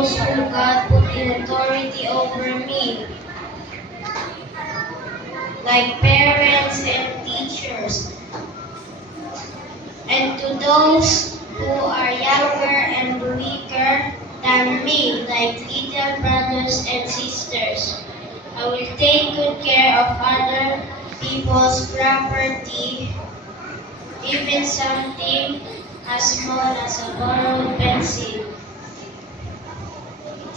those who God put in authority over me, like parents and teachers, and to those who are younger and weaker than me, like little brothers and sisters. I will take good care of other people's property, even something as small as a borrowed pencil.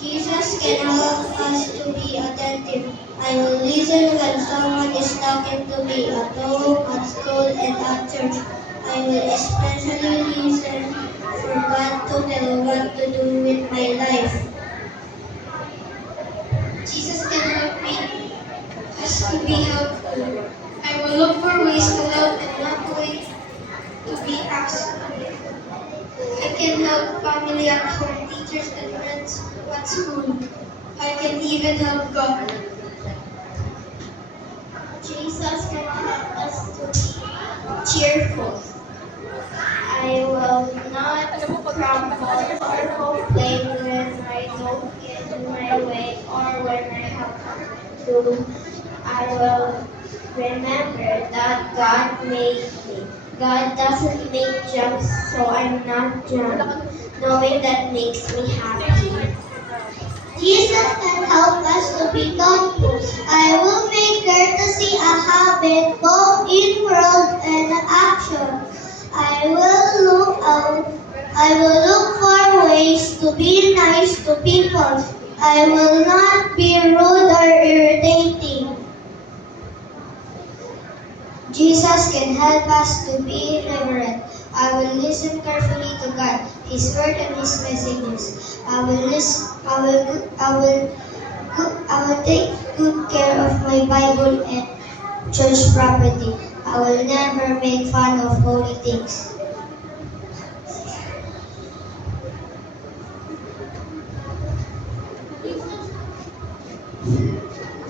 Jesus can help us to be attentive. I will listen when someone is talking to me at home, at school, and at church. I will especially listen for God to tell what to do with my life. Jesus can help me us to be helpful. I will look for ways to help and not wait to be asked. I can help family at home, teachers and friends at school. I can even help God. Jesus can help us to be cheerful. I will not grumble or complain when I don't get my way or when I have to. I will remember that God made me. God doesn't make jumps, so I'm not jump. Knowing that makes me happy. Jesus can help us to be thoughtful. I will make courtesy a habit both in word and action. I will look out. I will look for ways to be nice to people. I will not be rude or irritating. Jesus can help us to be reverent. I will listen carefully to God, His word and His messages. I will take good care of my Bible and church property. I will never make fun of holy things.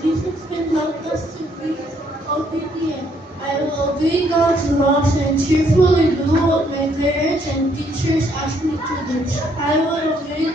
Jesus can help us to be obedient. I will obey God's laws and cheerfully do what my parents and teachers ask me to do. I will obey